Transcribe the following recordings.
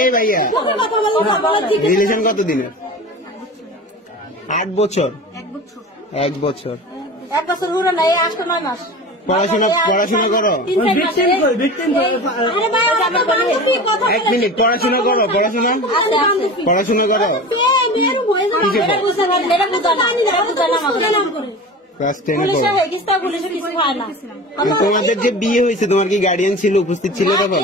এই ভাইয়া রিলেশন কত দিনের? 8 বছর। 1 বছর পুরো নাই, 8-9 মাস। পড়াশোনা করো? 1 মিনিট, পড়াশোনা করো? পড়াশোনা করো? তোমাদের যে বিয়ে হয়েছে তোমার কি গার্ডিয়ান ছিল, উপস্থিত ছিল তখন?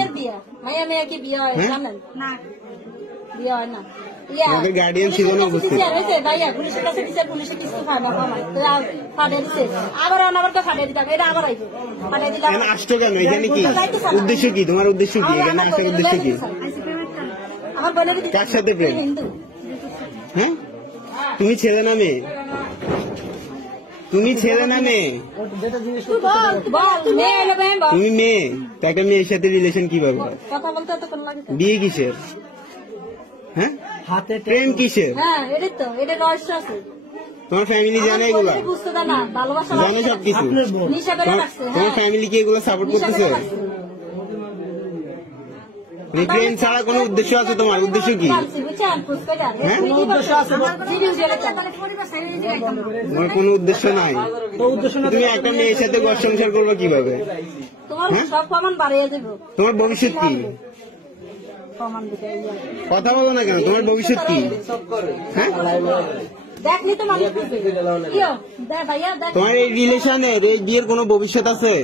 তোমাদের গার্ডিয়ান ছিল না উপস্থিত? আসছো কেন এখানে? কি উদ্দেশ্য কি তোমার? উদ্দেশ্য কি এখানে আসার উদ্দেশ্য কি? কার সাথে প্রেম? হ্যাঁ, তুমি ছেলে না মেয়ে? তুমি ছেলে না মেয়ে? তুমি মেয়ে, তো একটা মেয়ের সাথে রিলেশন কিভাবে? বিয়ে কিসের? হ্যাঁ, প্রেম কিসের? তোমার ফ্যামিলি জানে এগুলো? জানে সবকিছু? তোমার ফ্যামিলি কি এগুলো সাপোর্ট করতেছে? প্রেম ছাড়া কোনো উদ্দেশ্য আছে তোমার? উদ্দেশ্য কি? তোমার কোনো উদ্দেশ্য নাই? তুমি একটা মেয়ের সাথে ঘর সংসার করবে কিভাবে? তোমার ভবিষ্যৎ কি? কথা বলো না কেন? তোমার ভবিষ্যৎ কি? হ্যাঁ, তোমার এই রিলেশনের এই বিয়ের কোনো ভবিষ্যৎ আছে?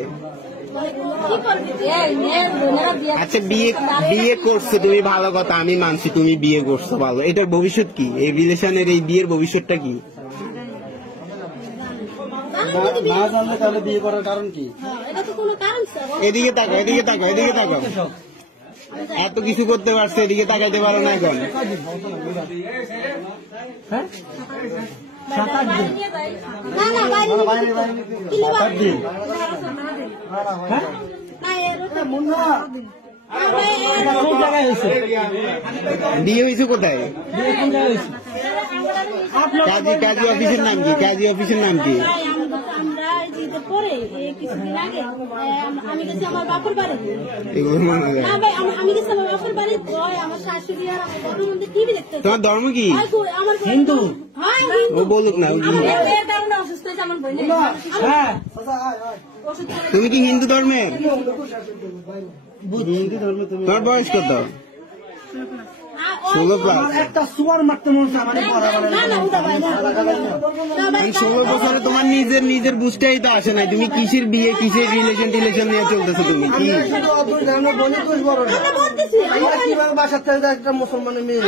আচ্ছা, বিয়ে করছো তুমি, ভালো কথা, আমি মানছি তুমি বিয়ে করছো, ভালো। এটার ভবিষ্যৎ কি? এই রিলেশনের এই বিয়ের ভবিষ্যৎটা কি? তাহলে বিয়ে করার কারণ কি? এদিকে তাকাও, এদিকে তাকাও, এদিকে তাকাও। এত কিছু করতে পারছে, এদিকে তাকাইতে পারো না এখন? বিয়ে হয়েছে কোথায়? কাজী অফিসের নাম কি? কাজী অফিসের নাম কি? পরে কিছুদিন আগে আমি গেছি আমার বাপের বাড়ি। আমি গেছি আমার বাপের বাড়ি, আমার শাশুড়ি আর আমার বাবার মধ্যে টিভি দেখতে। তোমার ধর্ম কি? হিন্দু। ও বলুক না। অসুস্থ হয়েছে আমার বোন। তুমি কি হিন্দু ধর্মের? তোমার বয়স কত? 16+। একটা সুয়ার মারতে মন চায় 16 বছরে তোমার নিজের বুঝতেই তো আসে নাই। তুমি কিসের বিয়ে, কিসের রিলেশন নিয়ে চলতেছো? তুমি কি বাসার থেকে একটা মুসলমানের মেয়ে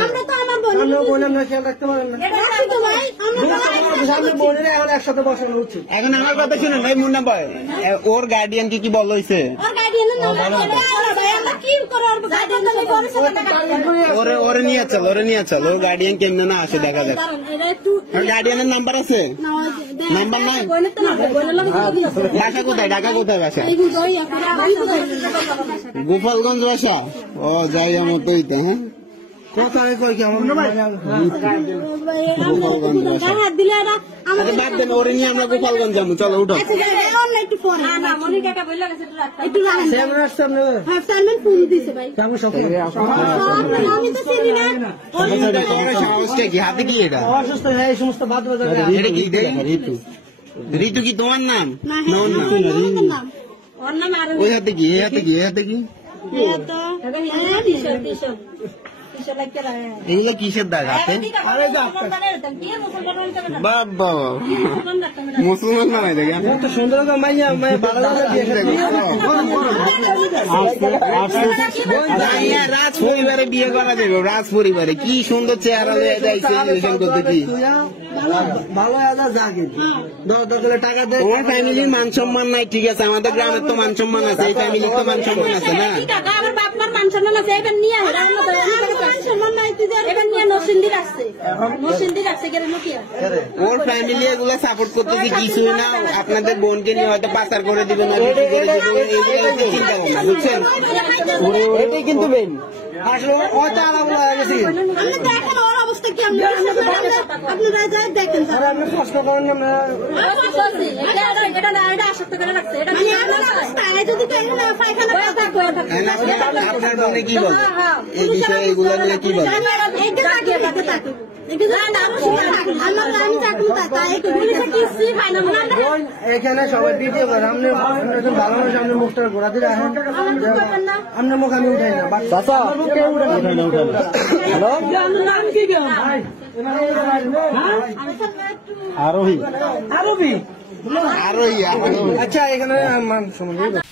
বোনের খেয়াল রাখতে পারেন না? বোনের এখন একসাথে বসানো উচিত। এখন আমার কথা শুনে ভাই, মুন্না ভাই, ওর গার্ডিয়ান কি বল হয়েছে? ওরে নিয়ে চল, ওর গার্ডিয়ান কেমন না আসে দেখা যাক। গার্ডিয়ানের নাম্বার আছে? নাম্বার নাই? বাসা কোথায়? ঢাকা কোথায় বাসা? গোপালগঞ্জ বাসা? ও যাই আমার তো হইতে। হ্যাঁ, কোথায় কই কেমন বাদ দেন, ওরে নিয়ে আমরা গোপালগঞ্জ যাবো। চলো উঠো। সাহসটা কি? হাতে কি এটা? অসুস্থ এই সমস্ত বাদ বাজার। এটা কি? ঋতু কি তোমার নাম? ওই হাতে কি? এই হাতে কি? এই হাতে কি? এগুলো কিসের দাগ হাতে? বাবা, মুসলমান নামাই দেখেন এত সুন্দর মাইয়া রাজ পরিবারে বিয়ে করা যাবে। রাজ পরিবারে কি সুন্দর চেহারা করতে কি ভালো জাগে টাকা দেয়। তোমার ফ্যামিলির মান সম্মান নাই, ঠিক আছে, আমাদের গ্রামের তো মান সম্মান আছে, এই ফ্যামিলির তো মান সম্মান আছে না? আমার বাপ মার মান সম্মান আছে, এবার নিয়ে ওর ফ্যামিলি এগুলো সাপোর্ট করতেছে কিছুই না। আপনাদের বোনকে নিয়ে হয়তো পাচার করে দিবে না, বিক্রি করে দিবে, এইগুলো চিন্তা ভাবনা, বুঝছেন? এটাই কিন্তু মেন আসলে আপনারা যা দেখেন আর আপনি প্রশ্ন করেন না আপনার মনে কি বলে এই বিষয়ে এগুলো নিয়ে কি বলে? এখানে সবাই ভিডিও করে আপনি একজন ভালো মানুষ আপনি মুখটা ঘোরাতে রাখেন আপনার মুখ আমি উঠাই না আরোহী আচ্ছা এখানে মান সম্মান